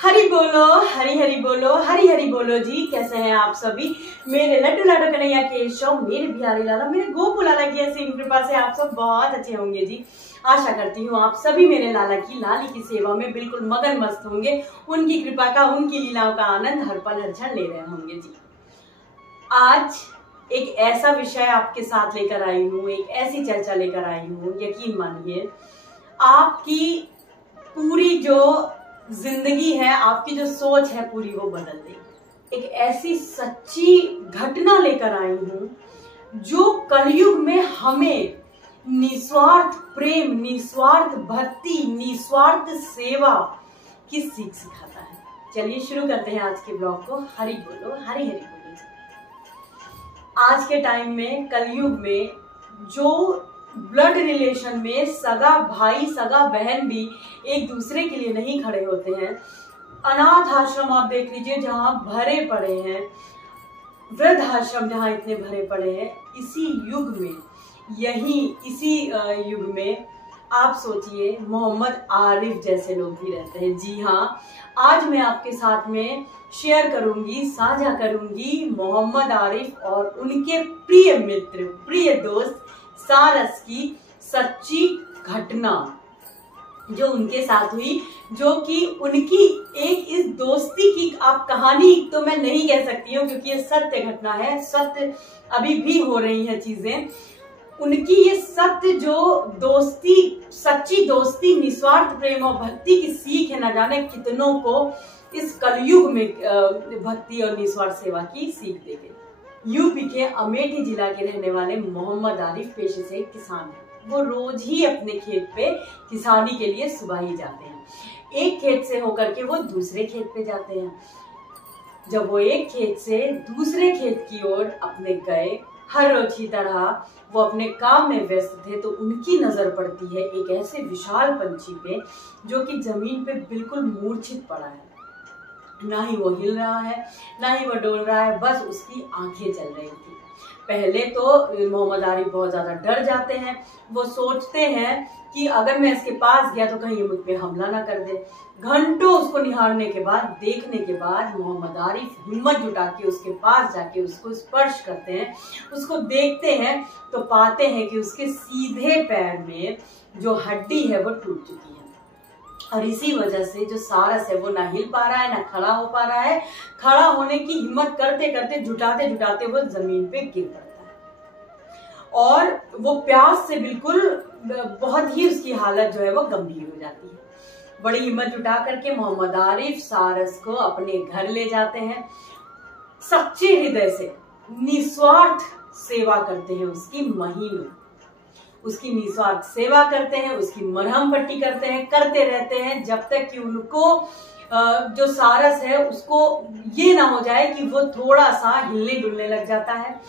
हरि बोलो, हरि हरि बोलो, हरि हरि बोलो जी। कैसे हैं आप सभी? मेरे लड्डू लाडो कन्हैया केशव, मेरे बिहारी लाला, मेरे गोपू लाला की असीम कृपा से आप सब बहुत अच्छे होंगे जी। आशा करती हूँ आप सभी मेरे लाला की लाली की सेवा में बिल्कुल मगन मस्त होंगे, उनकी कृपा का, उनकी लीलाओं का आनंद हर पल हर क्षण ले रहे होंगे जी। आज एक ऐसा विषय आपके साथ लेकर आई हूँ, एक ऐसी चर्चा लेकर आई हूँ, यकीन मानिए आपकी पूरी जो जिंदगी है, आपकी जो सोच है पूरी वो बदल देगी। एक ऐसी सच्ची घटना लेकर आई हूं जो कलयुग में हमें निस्वार्थ प्रेम, निस्वार्थ भक्ति, निस्वार्थ सेवा की सीख सिखाता है। चलिए शुरू करते हैं आज के ब्लॉग को। हरि बोलो, हरि हरि बोलो। आज के टाइम में, कलयुग में, जो ब्लड रिलेशन में सगा भाई सगा बहन भी एक दूसरे के लिए नहीं खड़े होते हैं, अनाथ आश्रम आप देख लीजिए जहां भरे पड़े हैं, वृद्ध आश्रम जहां इतने भरे पड़े हैं, इसी युग में आप सोचिए मोहम्मद आरिफ जैसे लोग भी रहते हैं। जी हाँ, आज मैं आपके साथ में शेयर करूंगी, साझा करूंगी मोहम्मद आरिफ और उनके प्रिय मित्र, प्रिय दोस्त सारस की सच्ची घटना जो उनके साथ हुई, जो कि उनकी एक इस दोस्ती की आप कहानी तो मैं नहीं कह सकती हूँ क्योंकि ये सत्य घटना है, सत्य अभी भी हो रही है चीजें। उनकी ये सत्य जो दोस्ती, सच्ची दोस्ती, निस्वार्थ प्रेम और भक्ति की सीख है, न जाने कितनों को इस कलयुग में भक्ति और निस्वार्थ सेवा की सीख दे गई। यूपी के अमेठी जिला के रहने वाले मोहम्मद आरिफ पेशे से किसान हैं। वो रोज ही अपने खेत पे किसानी के लिए सुबह ही जाते हैं। एक खेत से होकर के वो दूसरे खेत पे जाते हैं। जब वो एक खेत से दूसरे खेत की ओर अपने गए, हर रोज की तरह वो अपने काम में व्यस्त थे, तो उनकी नजर पड़ती है एक ऐसे विशाल पंछी पे जो कि जमीन पे बिल्कुल मूर्छित पड़ा है। ना ही वो हिल रहा है, ना ही वो डोल रहा है, बस उसकी आंखें चल रही थी। पहले तो मोहम्मद आरिफ बहुत ज्यादा डर जाते हैं। वो सोचते हैं कि अगर मैं इसके पास गया तो कहीं ये मुझ पे हमला ना कर दे। घंटों उसको निहारने के बाद, देखने के बाद मोहम्मद आरिफ हिम्मत जुटा के उसके पास जाके उसको स्पर्श करते हैं, उसको देखते हैं तो पाते हैं कि उसके सीधे पैर में जो हड्डी है वो टूट चुकी है। और इसी वजह से जो सारस है वो ना हिल पा रहा है, ना खड़ा हो पा रहा है। खड़ा होने की हिम्मत करते करते, जुटाते जुटाते वो जमीन पे गिर पड़ता है और वो प्यास से बिल्कुल बहुत ही उसकी हालत जो है वो गंभीर हो जाती है। बड़ी हिम्मत जुटा करके मोहम्मद आरिफ सारस को अपने घर ले जाते हैं। सच्चे हृदय से निस्वार्थ सेवा करते हैं, उसकी महीनों उसकी निस्वार्थ सेवा करते हैं, उसकी मरहम पट्टी करते हैं, करते रहते हैं जब तक कि उनको जो सारस है उसको ये ना हो जाए कि वो थोड़ा सा हिलने डुलने लग जाता है।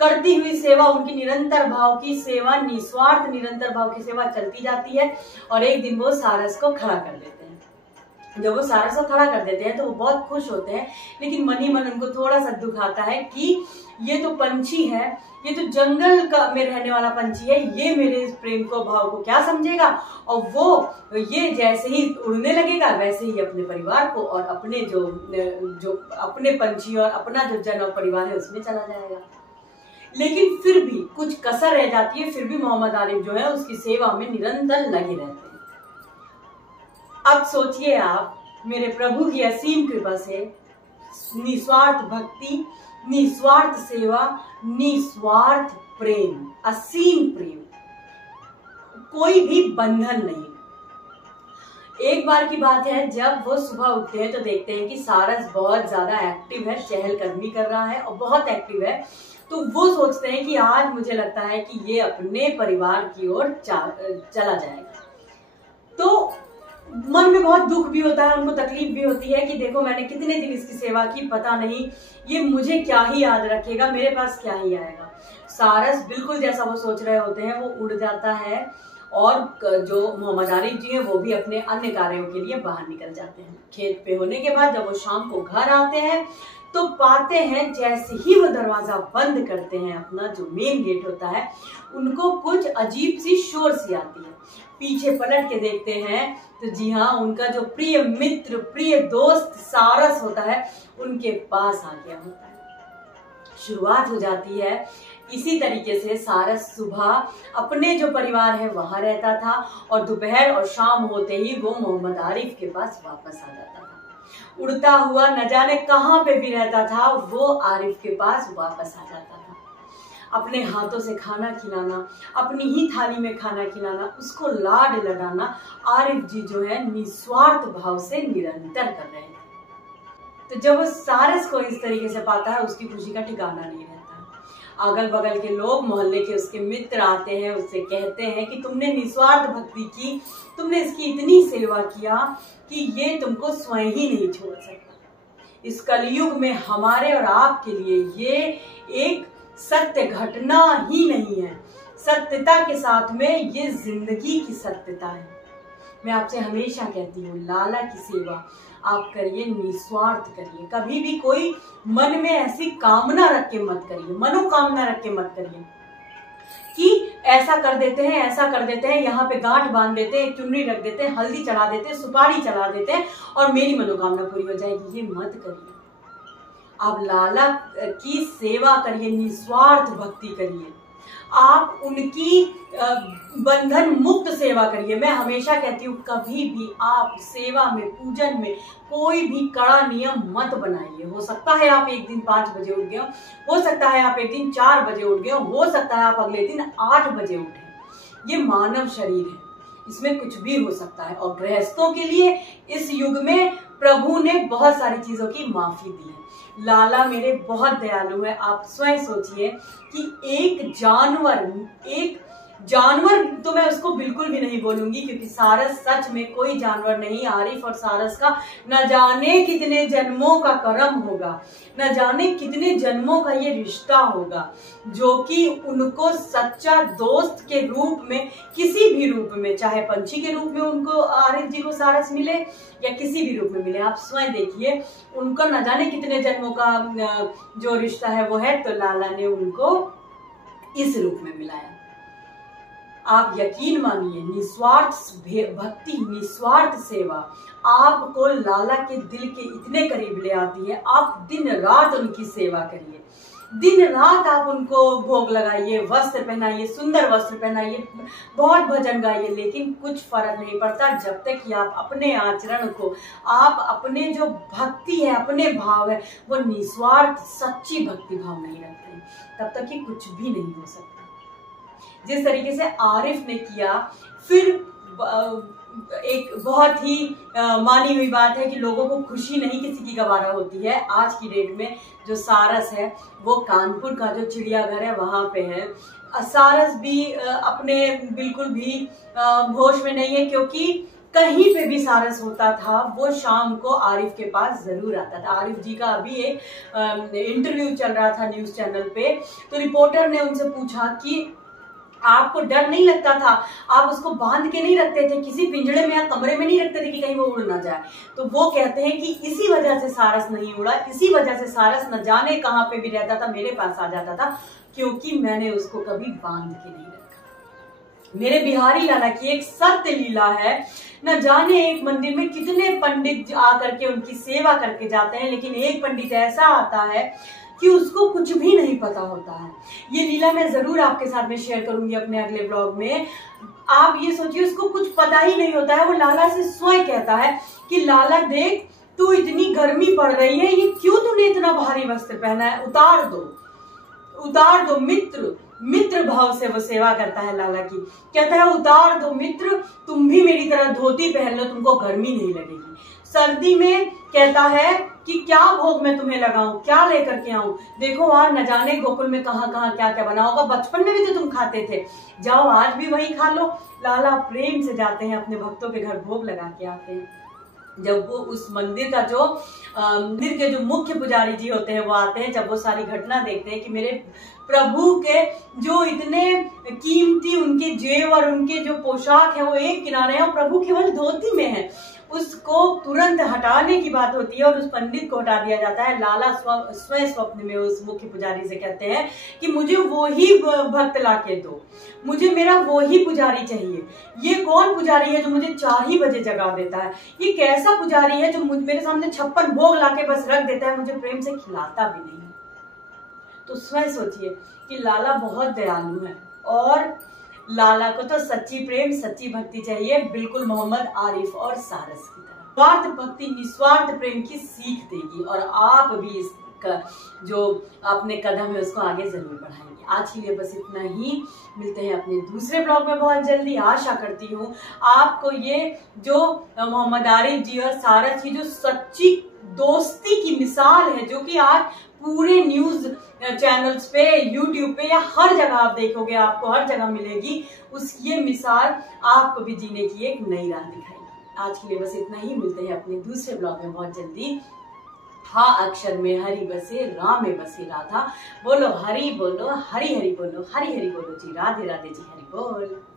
करती हुई सेवा, उनकी निरंतर भाव की सेवा, निस्वार्थ निरंतर भाव की सेवा चलती जाती है और एक दिन वो सारस को खड़ा कर देते हैं। जब वो सारस को खड़ा कर देते हैं तो वो बहुत खुश होते हैं, लेकिन मन ही मन उनको थोड़ा सा दुख आता है कि ये तो पंछी है, ये तो जंगल का में रहने वाला पंछी है, ये मेरे इस प्रेम को, भाव को क्या समझेगा, और वो ये जैसे ही उड़ने लगेगा वैसे ही अपने परिवार को और अपने जो अपने पंछी और अपना जो जन और परिवार है उसमें चला जाएगा। लेकिन फिर भी कुछ कसर रह जाती है, फिर भी मोहम्मद आरिफ जो है उसकी सेवा में निरंतर लगे रहते हैं। अब सोचिए आप, मेरे प्रभु की असीम कृपा से निस्वार्थ भक्ति, निस्वार्थ सेवा, निस्वार्थ प्रेम, असीम प्रेम, कोई भी बंधन नहीं। एक बार की बात है, जब वो सुबह उठते हैं तो देखते हैं कि सारस बहुत ज्यादा एक्टिव है, चहलकदमी कर रहा है और बहुत एक्टिव है। तो वो सोचते हैं कि आज मुझे लगता है कि ये अपने परिवार की ओर चला जाएगा। तो मन में बहुत दुख भी होता है, उनको तकलीफ भी होती है कि देखो मैंने कितने दिन इसकी सेवा की, पता नहीं ये मुझे क्या ही याद रखेगा, मेरे पास क्या ही आएगा। सारस बिल्कुल जैसा वो सोच रहे होते हैं वो उड़ जाता है और जो मोहम्मद आरिफ जी हैं वो भी अपने अन्य कार्यों के लिए बाहर निकल जाते हैं। खेत पे होने के बाद जब वो शाम को घर आते हैं तो पाते हैं जैसे ही वो दरवाजा बंद करते हैं, अपना जो मेन गेट होता है, उनको कुछ अजीब सी शोर सी आती है। पीछे पलट के देखते हैं तो जी हाँ, उनका जो प्रिय मित्र, प्रिय दोस्त सारस होता है, उनके पास आ गया होता है। शुरुआत हो जाती है इसी तरीके से। सारस सुबह अपने जो परिवार है वहां रहता था और दोपहर और शाम होते ही वो मोहम्मद आरिफ के पास वापस आ जाता था। उड़ता हुआ न जाने कहां पे भी रहता था, वो आरिफ के पास वापस आ जाता था। अपने हाथों से खाना खिलाना, अपनी ही थाली में खाना खिलाना, उसको लाड लगाना आरिफ जी जो है निस्वार्थ भाव से निरंतर कर रहे थे। तो जब वो सारस को इस तरीके से पाता है, उसकी खुशी का ठिकाना नहीं रहता। अगल बगल के लोग, मोहल्ले के उसके मित्र आते हैं, उससे कहते हैं कि तुमने निस्वार्थ भक्ति की, तुमने इसकी इतनी सेवा किया कि ये तुमको स्वयं ही नहीं छोड़ सकता। इस कलयुग में हमारे और आपके लिए ये एक सत्य घटना ही नहीं है, सत्यता के साथ में ये जिंदगी की सत्यता है। मैं आपसे हमेशा कहती हूँ, लाला की सेवा आप करिए, निस्वार्थ करिए। कभी भी कोई मन में ऐसी कामना रख के मत करिए, मनोकामना रख के मत करिए कि ऐसा कर देते हैं, ऐसा कर देते हैं, यहाँ पे गांठ बांध देते हैं, चुनरी रख देते हैं, हल्दी चढ़ा देते हैं, सुपारी चढ़ा देते हैं और मेरी मनोकामना पूरी हो जाएगी। ये मत करिए। आप लाला की सेवा करिए, निस्वार्थ भक्ति करिए, आप उनकी बंधन मुक्त सेवा करिए। मैं हमेशा कहती हूँ, कभी भी आप सेवा में, पूजन में कोई भी कड़ा नियम मत बनाइए। हो सकता है आप एक दिन 5 बजे उठ गए हो सकता है आप एक दिन 4 बजे उठ गए हो सकता है आप अगले दिन 8 बजे उठे। ये मानव शरीर है, इसमें कुछ भी हो सकता है। और गृहस्थों के लिए इस युग में प्रभु ने बहुत सारी चीजों की माफी दी है। लाला मेरे बहुत दयालु है। आप स्वयं सोचिए कि एक जानवर तो मैं उसको बिल्कुल भी नहीं बोलूंगी, क्योंकि सारस सच में कोई जानवर नहीं। आरिफ और सारस का न जाने कितने जन्मों का कर्म होगा, न जाने कितने जन्मों का ये रिश्ता होगा, जो कि उनको सच्चा दोस्त के रूप में, किसी भी रूप में, चाहे पंछी के रूप में उनको आरिफ जी को सारस मिले या किसी भी रूप में मिले, आप स्वयं देखिए उनको न जाने कितने जन्मों का जो रिश्ता है वो है। तो लाला ने उनको इस रूप में मिलाया। आप यकीन मानिए, निस्वार्थ भक्ति, निस्वार्थ सेवा आपको लाला के दिल के इतने करीब ले आती है। आप दिन रात उनकी सेवा करिए, दिन रात आप उनको भोग लगाइए, वस्त्र पहनाइए, सुंदर वस्त्र पहनाइए, बहुत भजन गाइए, लेकिन कुछ फर्क नहीं पड़ता जब तक कि आप अपने आचरण को, आप अपने जो भक्ति है, अपने भाव है, वो निस्वार्थ सच्ची भक्ति भाव नहीं रखते, तब तक कि कुछ भी नहीं हो सकता। जिस तरीके से आरिफ ने किया, फिर एक बहुत ही मानी हुई बात है कि लोगों को खुशी नहीं किसी की गवारा होती है। आज की डेट में जो सारस है वो कानपुर का जो चिड़ियाघर है वहां पे है। सारस भी अपने बिल्कुल भी होश में नहीं है, क्योंकि कहीं पे भी सारस होता था वो शाम को आरिफ के पास जरूर आता था। आरिफ जी का अभी एक इंटरव्यू चल रहा था न्यूज चैनल पे, तो रिपोर्टर ने उनसे पूछा कि आपको डर नहीं लगता था, आप उसको बांध के नहीं रखते थे, किसी पिंजड़े में या कमरे में नहीं रखते थे कि कहीं वो उड़ ना जाए? तो वो कहते हैं कि इसी वजह से सारस नहीं उड़ा, इसी वजह से सारस न जाने कहां पे भी रहता था, मेरे पास आ जाता था, क्योंकि मैंने उसको कभी बांध के नहीं रखा। मेरे बिहारी लाला की एक सत्य लीला है। न जाने एक मंदिर में कितने पंडित आकर के उनकी सेवा करके जाते हैं, लेकिन एक पंडित ऐसा आता है कि उसको कुछ भी नहीं पता होता है। ये लीला मैं जरूर आपके साथ में शेयर करूंगी अपने अगले ब्लॉग में। आप ये सोचिए, उसको कुछ पता ही नहीं होता है। वो लाला से स्वयं कहता है कि लाला देख, तू इतनी गर्मी पड़ रही है, ये क्यों तूने इतना भारी वस्त्र पहना है, उतार दो मित्र भाव से वो सेवा करता है लाला की। कहता है उतार दो मित्र, तुम भी मेरी तरह धोती पहन लो, तुमको गर्मी नहीं लगेगी। सर्दी में कहता है कि क्या भोग मैं तुम्हें लगाऊं, क्या लेकर के आऊं, देखो आज न जाने गोकुल में कहां कहां क्या क्या बना होगा, बचपन में भी तो तुम खाते थे, जाओ आज भी वही खा लो। लाला प्रेम से जाते हैं अपने भक्तों के घर, भोग लगा के आते हैं। जब वो उस मंदिर का जो मंदिर के जो मुख्य पुजारी जी होते हैं वो आते हैं, जब वो सारी घटना देखते हैं कि मेरे प्रभु के जो इतने कीमती उनके जेवर, उनके जो पोशाक है वो एक किनारे हैं और प्रभु केवल धोती में है, उसको तुरंत हटाने की बात होती है और उस पंडित को हटा दिया जाता है। लाला स्वयं स्वप्न में उस मुख्य पुजारी से कहते हैं कि मुझे वो ही भक्त लाके दो, मुझे मेरा वो ही पुजारी चाहिए। ये कौन पुजारी है जो मुझे 4 ही बजे जगा देता है? ये कैसा पुजारी है जो मेरे सामने 56 भोग लाके बस रख देता है, मुझे प्रेम से खिलाता भी नहीं? तो स्वयं सोचिए कि लाला बहुत दयालु है और लाला को तो सच्ची प्रेम सच्ची भक्ति चाहिए, बिल्कुल मोहम्मद आरिफ और सारस की तरह। स्वार्थ भक्ति निस्वार्थ प्रेम की सीख देगी और आप भी इसका जो अपने कदम है उसको आगे जरूर बढ़ाएंगे। आज के लिए बस इतना ही, मिलते हैं अपने दूसरे ब्लॉग में बहुत जल्दी। आशा करती हूँ आपको ये जो मोहम्मद आरिफ जी और सारस की जो सच्ची दोस्ती की मिसाल है, जो कि आज पूरे न्यूज चैनल्स पे, यूट्यूब पे या हर जगह आप देखोगे, आपको हर जगह मिलेगी, उस ये मिसाल आपको भी जीने की एक नई राह दिखाएगी। आज के लिए बस इतना ही, मिलते हैं अपने दूसरे ब्लॉग में बहुत जल्दी। हाँ अक्षर में हरि बसे, राम में बसे राधा। बोलो हरि बोलो, हरि हरि बोलो, हरि हरि बोलो जी, राधे राधे जी, हरि बोल।